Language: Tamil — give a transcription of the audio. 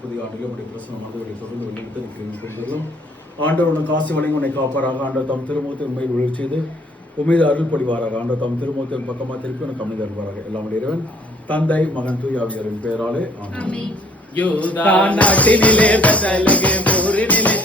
புதிய ஆண்டில் உடைய பிரசனமாக தொடர்ந்து வெளியிட்டு ஆண்டவர் உனக்கு காசு வழங்கி உன்னை காப்பாராக. ஆண்டவர் தம் திருமுகத்தை உண்மையில் ஒளி செய்து உண்மையில் அருள் பொழிவாராக. ஆண்டவர் தம் திருமுகத்தின் பக்கமாக திருப்பி உனக்கு அமைதி அருள்வாராக. எல்லாம் இறைவன் தந்தை மகன் தூய் ஆவியாரின் பெயராலே ஆமென். யூதா நாட்டினிலே பெத்தலகே போரினிலே